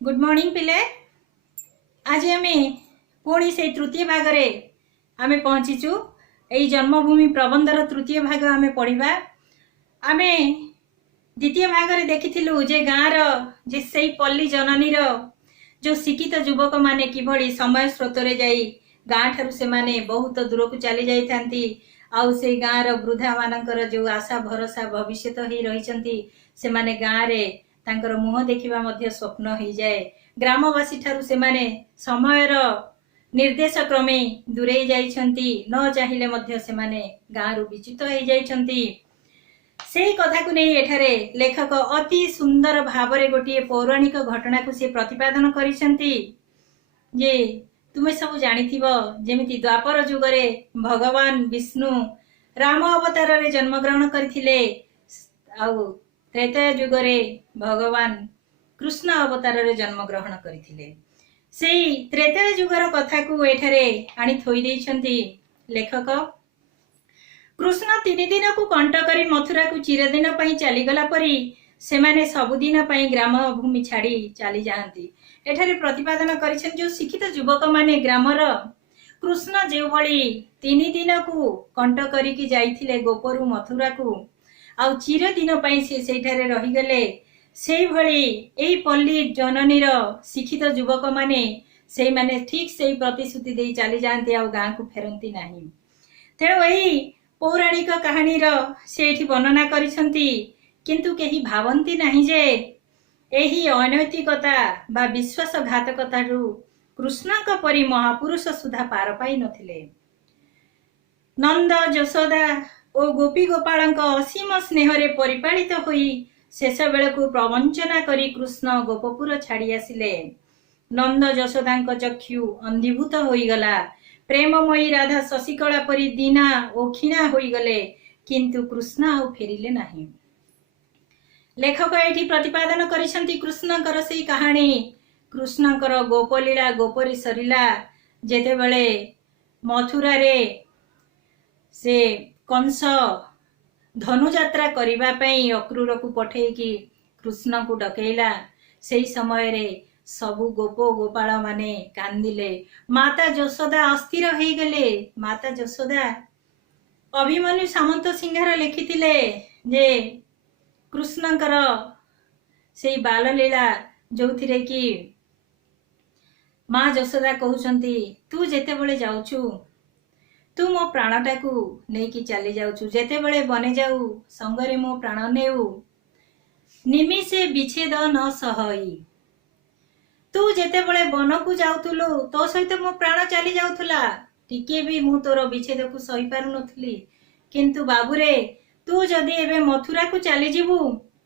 Good morning पिले। आज आम पुणी से तृतीय भाग आम पहुँचीचु। यही जन्मभूमि प्रबंधर तृतीय भाग आम पढ़ा। आम द्वितीय भाग में देखिलु जे गाँवर जे से पल्ली जननीर जो शिक्षित युवक माने किभली समय स्रोत रे जाई गाँ ठारू से माने बहुत दूर को चली जाइथांती। आउ से गाँवर वृद्धा मानकर जो आशा भरोसा भविष्यत ही रही से माने गाँव रे तांकर मुह देखिबा मध्य स्वप्न हो जाए। ग्रामवासी ठारू से माने समयर निर्देश क्रमे दूरे जाइछंती, न चाहिए मध्य से माने गाँव रु विच्युत हो जाइछंती। से कथा को नहीं एठारे लेखक अति सुंदर भावरे गोटे पौराणिक घटना को से प्रतिपादन करिसेंती। जे तुमे सब जानिथिबो जेमिति द्वापर जुगरे भगवान विष्णु राम अवतार रे जन्म ग्रहण करथिले, आउ त्रेता जुगरे भगवान कृष्ण अवतार रे जन्म ग्रहण करथिले। सेई त्रेता जुगर कथा को एठारे आनी थोई देइछंती लेखक। कृष्ण 3 दिन को कंट करी मथुरा को चिरदिन पई चलीगला परी सेमाने सबुदिन पई ग्राम भूमि छाड़ी चली जाती। एठारे प्रतिपादन करिछन जो शिक्षित युवक माने ग्रामर कृष्ण जे भली 3 दिन को कंट करिकी जाइथिले गोपरु मथुरा को, आउ चिर दिन पई से सेठारे रही गले। सेई भली एई पल्ली जननीर शिक्षित युवक माने सेई माने ठीक सेई प्रतिश्रुति देई चली जाती, आउ गाँ को फेरंती नाही। तेणु एई पौराणिक कहानी से वर्णना करिसंती, किंतु केही भावंती नाही जे एही अनैतिकता बा विश्वासघातकता कृष्णक परी महापुरुष सुधा पार पाई नथिले। नंद यशोदा और गोपी गोपालक असीम स्नेहरे परिपालित होई शेष बेलू प्रवंचना करी कृष्ण गोपपुर छाड़ी आसिले। नंद यशोदांक चक्षु अंधीभूत होईगला। प्रेममयी राधा शशिकला परी दीना और क्षीणा होईगले, किंतु कृष्ण आउ फेरिले नाही। लेखक एठी प्रतिपादन करिसंती कृष्णकर सेई कहानी। कृष्णकर गोपलीला गोपरी सरिला जेते बेले मथुरा रे से कंस धनुयात्रा करिबा पई अक्रूर को पठेकी कृष्ण को डकेला। सेई समय रे सबु गोप गोपाल माने कांदिले। माता यशोदा अस्थिर हो गले। माता यशोदा अभिमन्यु सामंत सिंहार लिखिथिले जे कृष्णकर सेई बाललीला जोथिरे कि माँ यशोदा कहउछंती तू जेते बेले जाउछु तू मो प्राणटा को लेकी चली जाउछु, जेते बेले बने जाऊ संगरे मो प्राण नेउ निमिषे विच्छेद न सहई। तू जेते बेले वन को जाउथुलु तो सहित मो प्राण चली जाउथुला, टिके भी मु तोर विच्छेद को सही पारु नथुली। किंतु बाबूरे तू जदि एबे मथुरा को चली जीवु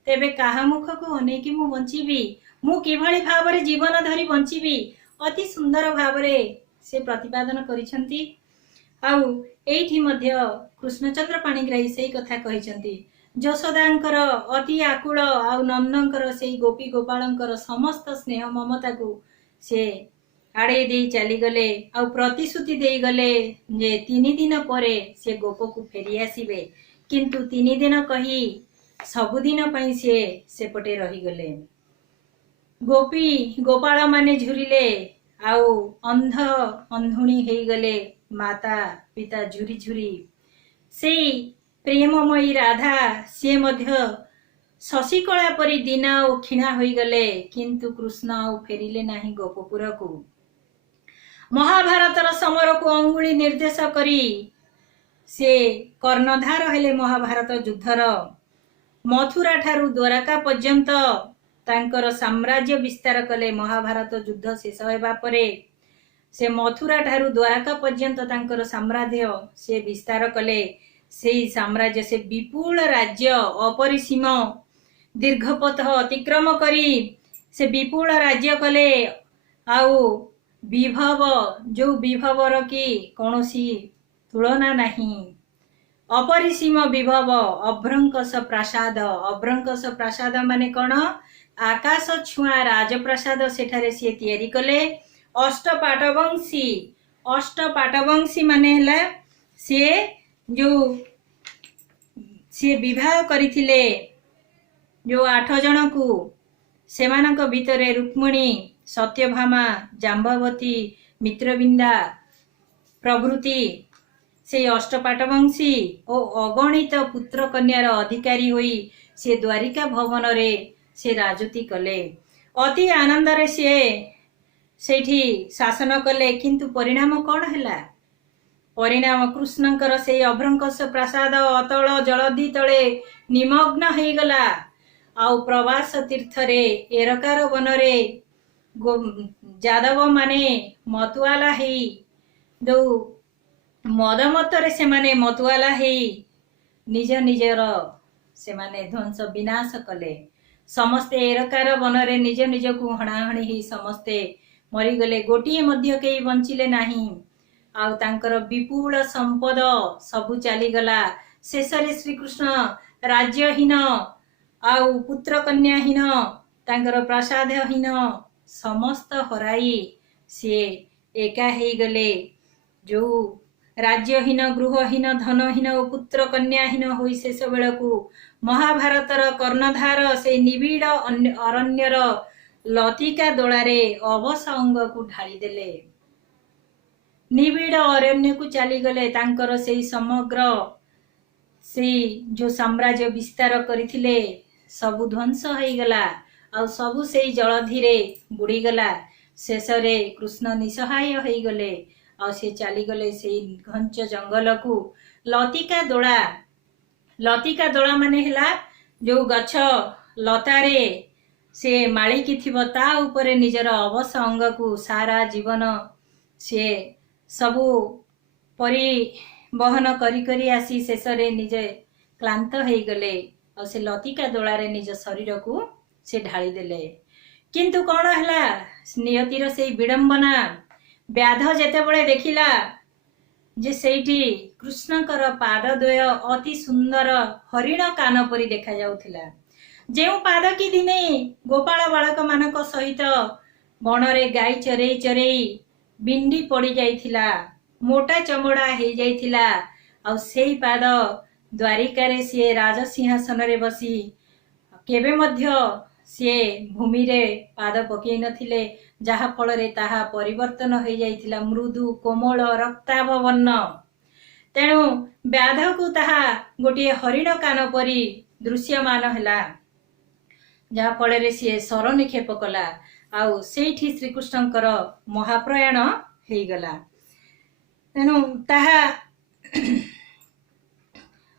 तेबे काहा मुख को अनेकी मु बंचीबी, मु किभली भावरे जीवन धरी बंचीबी। अति सुंदर भावरे से प्रतिपादन करिसंती। आउ एठी मध्य कृष्णचंद्र पाणिग्राही सेई कथा कहिसंती। यशोदांकर अति आकुल आउ नंदंकर सेई गोपी गोपालंकर समस्त स्नेह ममता को से आड़े दे चली गले, आउ प्रतिश्रुति दे गले जे 3 दिन परे से गोप को फेरी आसीबे। किंतु 3 दिन कही सबुदिन पई से सेपटे रही गले। गोपी गोपाल माने झुरिले, आउ अंध अंधुणी हेई गले। माता पिता झुरी झुरी सेई प्रेममयी राधा से मध्य शशिकला परी दीना और क्षीणा होई गले, किंतु कृष्ण आउ फेरिले नाही गोपपुर को। महाभारतर समर को अंगुली निर्देश करी से कर्णधार हेले महाभारत युद्धर। मथुरा ठारू द्वारका पर्यंत तांकर साम्राज्य विस्तार कले। महाभारत युद्ध शेष हेबा परे से मथुरा ठारू द्वारका पर्यंत तांकर साम्राज्य से विस्तार कले। सेई साम्राज्य से विपुल राज्य अपरिसीम दीर्घपथ अतिक्रम करी से विपुल राज्य कले। आउ विभव जो विभवर की कौनसी तुलना नहीं। अपरिसीम विभव अभ्रंकस प्रासाद। अभ्रंकस प्रासाद माने कौन? आकाश छुआ राजप्रसाद सेठारे से तैयारी कले। अष्टपाटवंशी। अष्टपाटवंशी माने हला से जो से विवाह करिथिले जो 8 जन को सेमानक भितरे रुक्मिणी, सत्यभामा, जाम्बवती, मित्रविंदा प्रभृति से अष्टपाटवंशी और अगणित पुत्र कन्यार अधिकारी होई से द्वारिका भवन रे से राजती कले। अति आनंद रे सेठी शासन कले। किंतु परिणाम कौन हैला? परिणाम कृष्णंकर से अभ्रंकस प्रसाद अतल जलधि तले निमग्न हो गला। आउ प्रवास तीर्थ रे एरकार वन रे जादव माने मतुआला हेई दो मद मतरे से माने मतुआला हेई निज निजर से माने ध्वंस विनाश कले। समस्ते एरकार वन रे निज निज को हणाहणी ही समस्ते मरीगले। गोटिए मध्य केही बंचिले नाही। आउ तांकर विपुल संपद सबु चलीगला। शेषरे श्रीकृष्ण राज्यहीन आउ पुत्र कन्याहीन तांकर प्रसादहीन समस्त हराई सी एका ही गले। जो राज्यहीन, गृहहीन, धनहीन और पुत्र कन्याहीन होई शेष बेलकू महाभारतर कर्णधार से निबिड़ अरण्यर लतिका दोलारे अवश अंग को ढाली देले। निबिड़ अरण्य को चलीगले। तांकर से समग्र से जो साम्राज्य विस्तार करथिले सबु ध्वंस हो गला। आ सबु से जलधीरे बुड़ीगला। शेष रे कृष्ण निसहाय हो गले। आ से चलीगले से घंच जंगल को। लतिका दोला माने हैला जो गछ लतारे से मालिकी थिबो ता उपरे निजर अवश अंग को सारा जीवन से सबु परिवहन करी करी आसी शेष रे निजे क्लांत हो गले। और से लतिका दोलारे निज शरीर को से ढाली देले। किंतु कौन हैला? नियतिर से विडंबना व्याध जेतेबेले देखिला जे सेठी कृष्णकर पादद्वय अति सुंदर हरिण कान परी देखा जाउथिला। जेउ पाद की दिने गोपाल बालक मानक सहित बणरे गाई चरेई चरेई बिंडी पड़ी जाइथिला, मोटा चमड़ा हो जाइथिला। आ सेई पाद द्वारिकारे सी राजसिंहासन रे बसी केबे मध्य सी भूमि रे पाद पकई नथिले। जहा फल रे ताहा परिवर्तन हो जाइथिला मृदु कोमल रक्ताभ वर्ण। तेणु व्याध को ताहा गोटे हरिण कान परी दृश्यमान हैला। जहा फल रे सी सर निक्षेप कला। आउ सेठी श्रीकृष्णकर महाप्रयाण हो गला। तेणु ताहा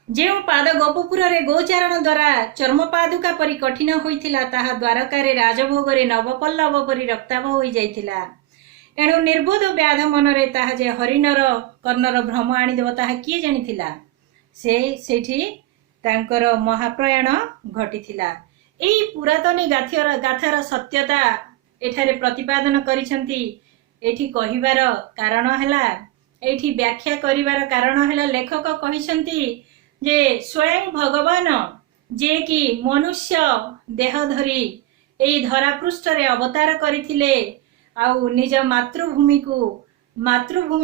जेउ पाद गोपपुर रे गोचारण द्वारा चर्म पादुका परी कठिन होइथिला ताहा द्वारकारे राजभोग रे नवपल्लव परी रक्ताभ होई जाइथिला। एणु निर्बोध व्याध मनरे ताहा जे हरिणर कर्णर भ्रम आनिदेव ताहा किए जानिथिला। सेठी तांकर महाप्रयाण घटिथिला। एई पुरातनी गाथार सत्यता एठारे प्रतिपादन करिसंती। एठी कहिबार कारण हैला, एठी व्याख्या करिबार कारण हैला लेखक कहिसंती जे स्वयं भगवान जे कि मनुष्य देह धरी एई धरा पृष्ठ रे अवतार करिथिले। आउ निज मातृभूमि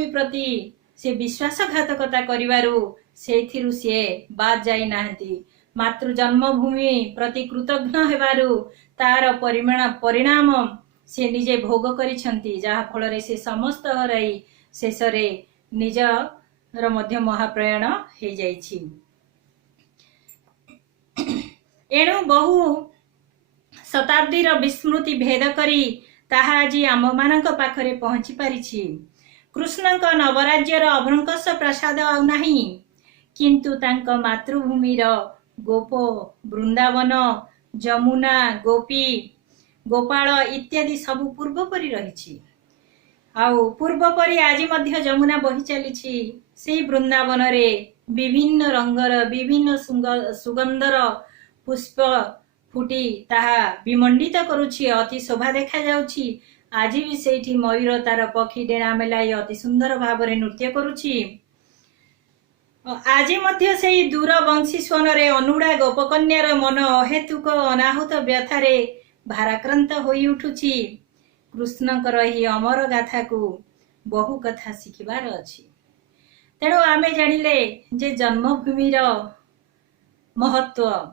प्रति से विश्वासघातकता करिवारु सेथिरु से बाद जाई नाहंती। मातृ जन्मभूमि प्रति कृतज्ञ हेबारु तार परिणाम से निजे भोग करिसंती। जहा फल रे से समस्त हराई शेष रे निजर मध्य महाप्रयाण हो जाइछि। एणु बहु शताब्दीर विस्मृति भेद करी ताहा आज आम मानक पाखरे पहुंची पारिछि। कृष्णक नवराज्यर अभ्रंकस प्रसाद आउ नाही, किंतु तांक मातृभूमिर गोप वृंदावन, जमुना, गोपी, गोपाल इत्यादि सबु पूर्व परी रहिछि। आउ पूर्व परी आज मध्य जमुना बही चलिछि। सेई वृंदावन रे विभिन्न रंगर विभिन्न सुगंधर पुष्प फुटी ताहा विमंडित करुछि, अति शोभा देखा जाउछि। आज भी सेठी मयूर तार पक्षी डेणा मेलाई अति सुंदर भावरे नृत्य करुछि। आज मध्य सेई दूर बंशी स्वन रे अनुड़ा गोपकन्यार मन अहेतुक अनाहुत व्यथारे भाराक्रांत होई उठुछि। कृष्णकर ही अमर गाथा को बहु कथा शिखिबार अछि। तेणु आमे जानिले जे जन्मभूमिर महत्व,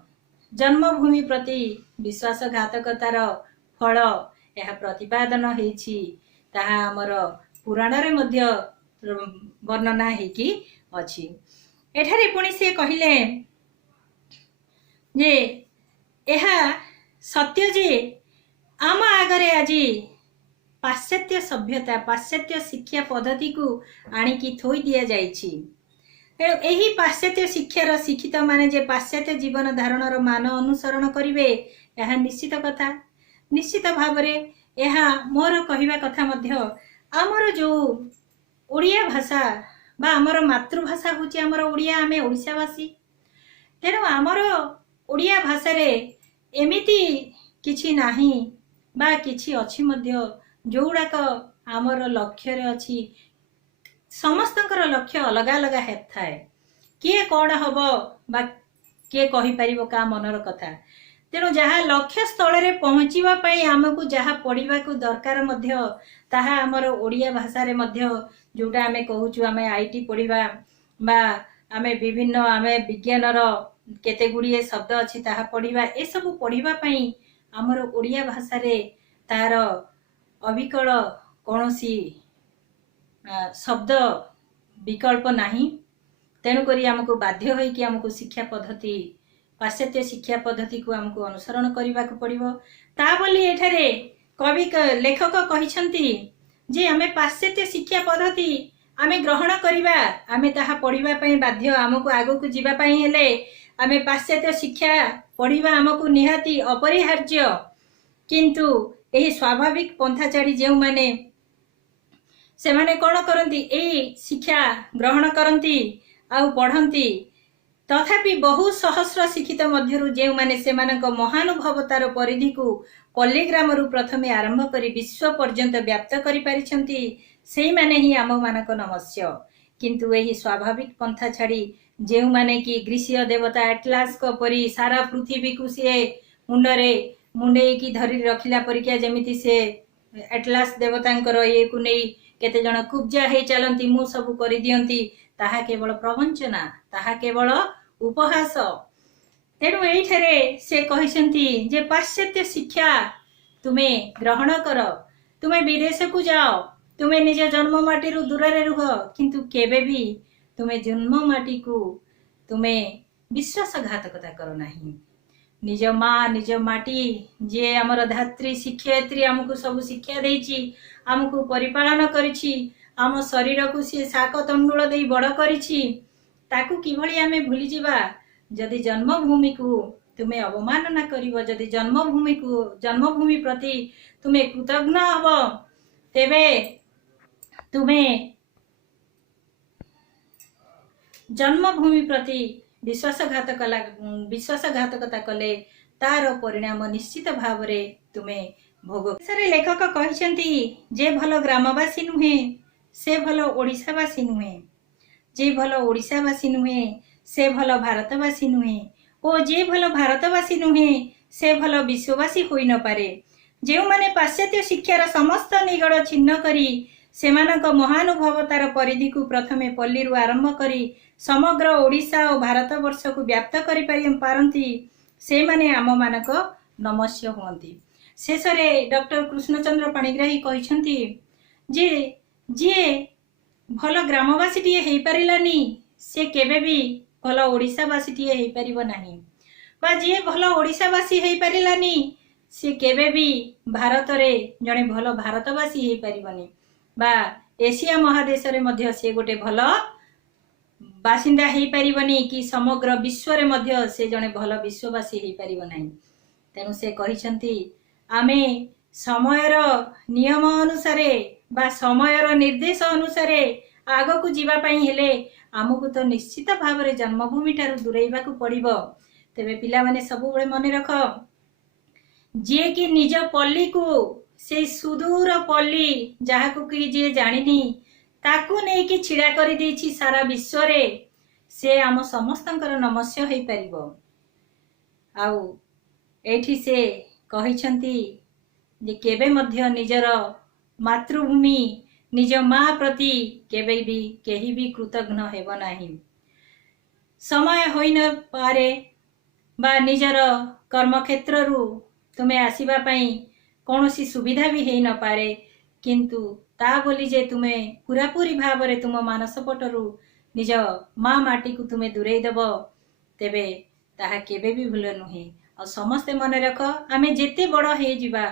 जन्मभूमि प्रति विश्वासघातकतार फल यह प्रतिपादन होइछि ताहा हमर पुराण रे मध्य वर्णना हेकी अछि। एठारे पुणी से कहिले जे यह सत्य जे आम आगरे आज पाश्चात्य सभ्यता पाश्चात्य शिक्षा पद्धति को आणिकी थोई दिया जाइछि। तेणु यही पाश्चात्य शिक्षार शिक्षित माने जे पाश्चात्य जीवन धारणर मान अनुसरण करिवे यह निश्चित कथा। निश्चित भावरे यह मोर कहिबा कथा मध्य आमर जो ओडिया भाषा बा आमर मातृभाषा होची आमर ओडिया आमे ओडिशावासी। तेणु आमर ओडिया भाषा रे एमिति किछि नाही बा किछि अछि मध्य जोउडाक आमर लक्ष्य रे अछि। समस्तंकर लक्ष्य अलग अलग थाए। किए कौन हम बा किए कहि परिबो का मनर कथा। तेणु जहाँ लक्ष्य स्थल रे पहुँचीबा पई आमको जहाँ पढ़िबा को दरकार मध्य ताहा आमर ओडिया भाषा रे मध्य जोटा आमे कहूछु आमे आईटी पढ़िबा बा आमे विभिन्न आमे विज्ञानर केते गुड़िए शब्द अछि ताहा पढ़िबा ए सब पढ़िबा पई आमर ओडिया भाषा रे तार अविकल कोनोसी शब्द विकल्प नाही। तेणु करी हमको बाध्य होई कि हमको शिक्षा पद्धति पाश्चात्य शिक्षा पद्धति को हमको अनुसरण करने को पड़िबो। ता बोली एठारे कवि लेखक कहिसंती जे आमे पाश्चात्य शिक्षा पद्धति आमे ग्रहण करिबा आमे ताहा पढ़िबा पई बाध्य। हमको आगो को जीवा पई हेले आमे पाश्चात्य शिक्षा पढ़िबा हमको निहाती अपरिहार्य। किंतु एही स्वाभाविक पंथा छाड़ी जेउ माने से माने कौन करती यही शिक्षा ग्रहण करती आउ पढ़ती तथापि बहु सहस्र शिक्षित मध्यरु जेउ माने से मानक महानुभवतार परिधि को पल्लीग्राम रु प्रथमे आरंभ करी विश्व पर्यंत व्याप्त करि पारिछंती सेही माने ही आम मानक नमस्य। किंतु यही स्वाभाविक पंथा छाड़ी जेउ माने कि ग्रीष्य देवता एटलास को परी सारा पृथ्वी को से मुंडरे मुंडे की धरी रखिला परिका जेमिति से एटलास देवतांकर ये को नहीं केते जण कुब्जा हे चलंती मु सब करि दियंती ताहा केवल प्रवंचना ताहा केवल उपहास। तेणु एठारे से कहिसंती जे पाश्चात्य शिक्षा तुमे ग्रहण कर तुमे विदेश को जाओ तुमे निज जन्म माटी रु दूर रे रुह किंतु केबे भी तुमे जन्म माटी को तुमे विश्वासघातकता करो नाही। निज माँ निज माटी जे आमर धात्री शिक्षयित्री आमको सब शिक्षा देइची आमको परिपालन करिछि आम शरीर को सी शाक तंडुल दे बड़ करिछि ताकू किभଳି आमे भूली जिबा। जदि जन्मभूमि को तुमे अवमानना करिवो जदि जन्मभूमि प्रति तुमे कृतज्ञ हबो तेबे तुमे जन्मभूमि प्रति विश्वासघातकता कले तार परिणाम निश्चित भाव रे तुमे भोग। सरे लेखक कहिसंती जे भलो ग्रामवासी नुहे से भलो ओडिशावासी नुहे जे भलो ओडिशावासी नुहे से भलो भारतवासी नुहे ओ जे भलो भारतवासी नुहे से भलो विश्ववासी होई न पारे। जेउ माने पाश्चात्य शिक्षार समस्त निगड़ छिन्न करी सेमानक महानुभवतार परिधि को प्रथमे पल्ली रु आरंभ करी समग्र ओडिशा और भारत वर्ष को व्याप्त करि पारंती से माने आम मानक नमस्य हुअंती। शेषरे डॉक्टर कृष्णचंद्र पाणिग्राही कहिसंती जे जे भल ग्रामवासी टीए हेई पारिलानी से केबे भी भल ओडिशावासी टीए हेई पारिबो नाही बा जे भल ओडिशावासी हेई पारिलानी से केबे भी भारत रे जने भल भारतवासी हेई पारिबनी बा एशिया महादेश रे मध्य से गोटे भल बासिंदा हेई पारिबनी कि समग्र विश्व रे मध्य से जने भल विश्ववासी हेई पारिबो नाही। तेणु से कहिसंती आमे समयर नियम अनुसारे बा समयर निर्देश अनुसारे आगो को जीवा पई हेले आमको तो निश्चित भाव रे जन्मभूमि ठारू दूरेइबा को पड़िबो। तेबे पिला माने सब बळे मने रख जे कि निज पल्ली को से सुदूर पल्ली जहा को कि जे जानिनी ताकू नै कि छिड़ा करि देछि सारा विश्व रे से आम समस्तंकर नमस्य हेई परिबो। आउ एठी से कहिसंती जे केबे मध्य निजर मातृभूमि निज माँ प्रति केबे भी केही भी कृतज्ञ हेबो नाही। समय होई न पारे बा निजर कर्मक्षेत्र रु तुमे आसीबा पई कौनसी सुविधा भी हेई न पारे किंतु ता बोली जे तुमे पूरापूरी भाव रे तुम मानस पटरू निज माँ माटी को तुमे दूरेई देब तेबे ताहा केबे भी भूल नुहे। और समस्ते मन रख आमे जेते बड़ हे जिबा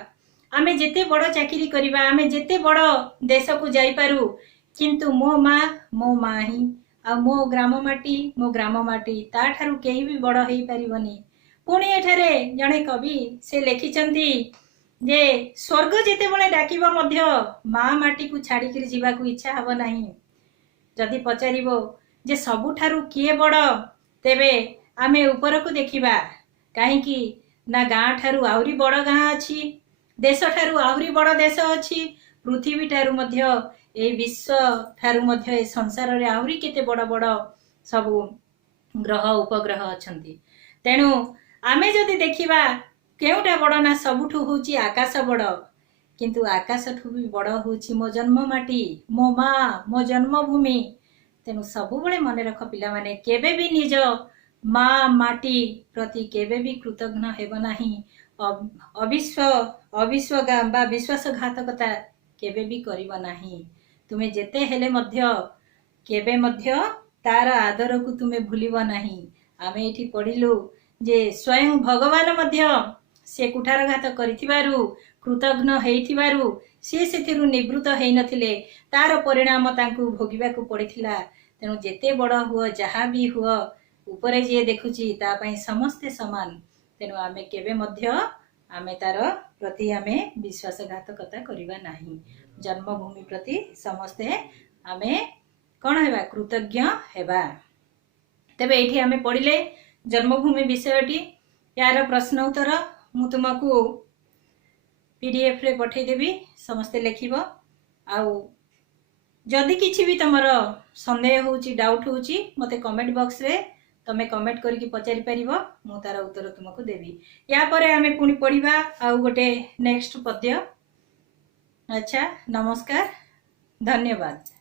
आमे जेते बड़ चाकरी करिबा आमे जेते बड़ देश को जाई पारू किंतु मो माँ ही आ मो ग्राम माटी ता ठारू केही भी बड़ हेई पारिबनी। पुणी एठारे जणे कवि से लिखिचंती जे स्वर्ग जेते बळे डाकिबा मध्य माँ माटी को छाड़ी जीवा को इच्छा हब नाही। जदि पचारिबो जे सबुठारू किए बड़ तेबे आमे ऊपर को देखिबा काहेकि ना गाँ ठारू आउरी बड़ गाँ अच्छी देश ठारू आउरी बड़ देश अच्छी पृथ्वी ठारू मध्य ए विश्व ठारू मध्य ए संसार रे आउरी केते बड़ बड़ सबु ग्रह उपग्रह अछंती। तेणु आमे जदि देखिबा केउटा बड़ ना सबुठू होची आकाश बड़ किंतु आकाश ठू भी बड़ होची मो जन्म माटी मो माँ मो जन्मभूमि। तेणु सबु बळे मन रख पिला माने केबे भी निज माँ माटी प्रति केबे भी कृतज्ञ हेब नाही। विश्वासघातकता केबे भी करिब नाही। तुमे जेते हेले मध्य केबे मध्य तार आदर को तुमे भूलिब नाही। आमे एठी पढ़िलु जे स्वयं भगवान मध्य से कुठारघात करिथिबारु कृतज्ञ हेइथिबारु से सेथिरु निवृत्त हेइ नथिले तार परिणाम तांकु भोगिबाकु पड़िथिला। तेणु जेते बड़ हुआ जहा भी हुआ उपरे जे देखुची ता पई समस्ते समान। तेणु आमे केबे मध्य आमे तार प्रति आमे विश्वासघातकता करिबा नाही। जन्मभूमि प्रति समस्ते आमे कौन हेबा कृतज्ञ हेबा। तेबे एठी आमे पढ़िले जन्मभूमि विषयटी यार प्रश्न उत्तर मु तुमको पीडीएफ रे पठै देबी समस्ते लेखिबो। आउ जदि किछि भी तमर संदेह होउची डाउट होउची मते कमेंट बॉक्स रे तमे कमेंट करके पचारि परिबो मु तार उत्तर तुमको देबी। या परे आमे पुनी पढ़िबा आउ गोटे नेक्स्ट पद्य। अच्छा नमस्कार धन्यवाद।